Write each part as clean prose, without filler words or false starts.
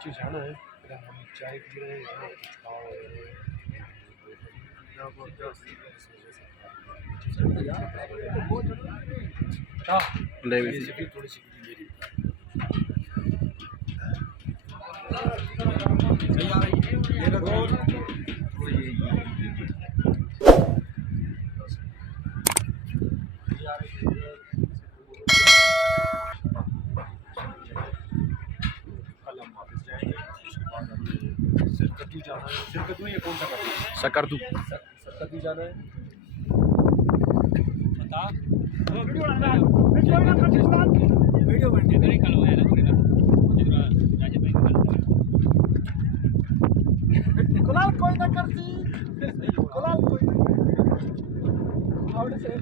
नीचे जाना है, हम चाय पी रहे हैं थोड़ी सी सिरकतू ये कौन सा करना है? सकरदू सकरदू जाना है। बता वीडियो बनते हैं कल हो यार पूरी ना राजा भाई गुलाल कोई ना करती गुलाल कोई हाउ टू से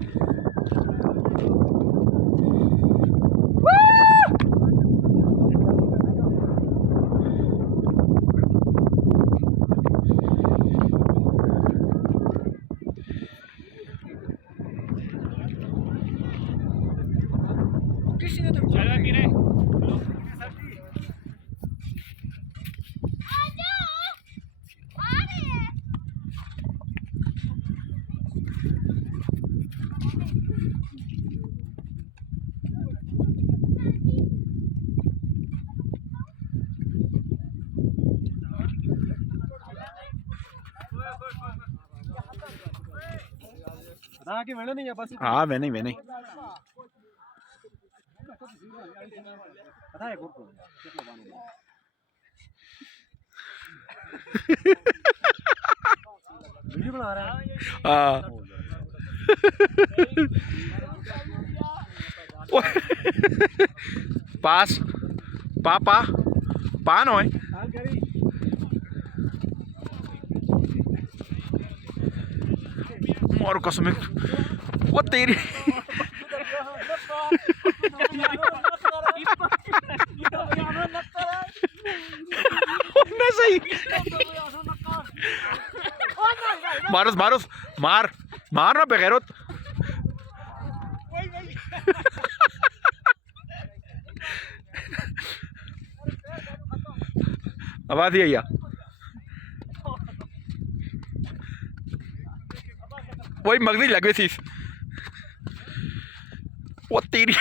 किसी ने तो चला गिरे के वेणे नहीं है बस। हाँ वेने वेने पता है गुरु कितना बानो वीडियो बना रहा है। हाँ पास पापा पान होए और कसम वो तेरी सही मारुस मारुस मार मार ना बेगैरत आवाज ही आया वही मगनी लगे थी वो तेरी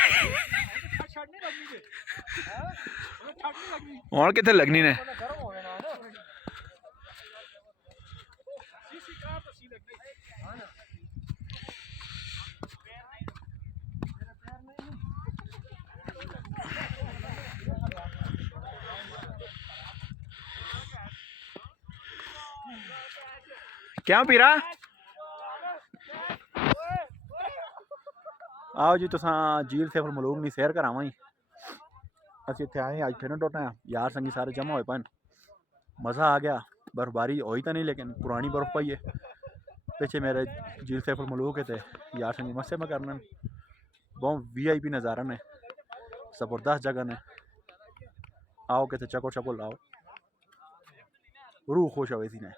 और कितने लगनी ने क्या पी रहा आओ जी तुसा झील सैफुल मलूक नी सैर करावां ही असि इत्थे आए अज फिर टुट आया यार संगी सारे जमा होए पान मज़ा आ गया। बर्फबारी होई तो नहीं लेकिन पुरानी बर्फ पई है पीछे मेरे झील सैफुल मलूक है थे यार संगी मस्से में करना बहुत VIP नज़ारा ने ज़बरदस्त जगह ने आओ कितने चको चको लाओ रूह खुश हो सी ने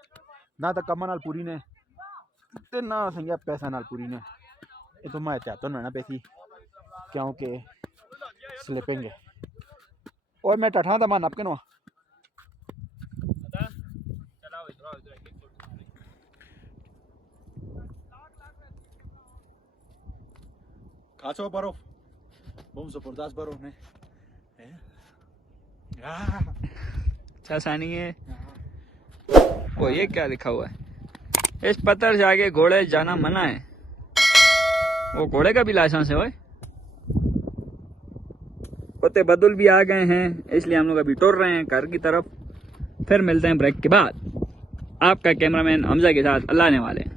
ना तो कम नाल पूरी ने ते ना संगिया पैसा नाल पूरी ने ये तो मैं एहतियात होना पैसी क्योंकि स्लिपिंग है और मैं टठा था मान आपके नो खासो बर्फ बहुत जबरदस्त बर्फ ने अच्छा सानी है वो ये क्या लिखा हुआ है इस पत्थर से आगे घोड़े जाना मना है। वो घोड़े का भी लाइसेंस है ओए पोते बदुल भी आ गए हैं इसलिए हम लोग अभी टुर रहे हैं घर की तरफ। फिर मिलते हैं ब्रेक के बाद। आपका कैमरामैन हमजा के साथ अल्लाह ने वाले।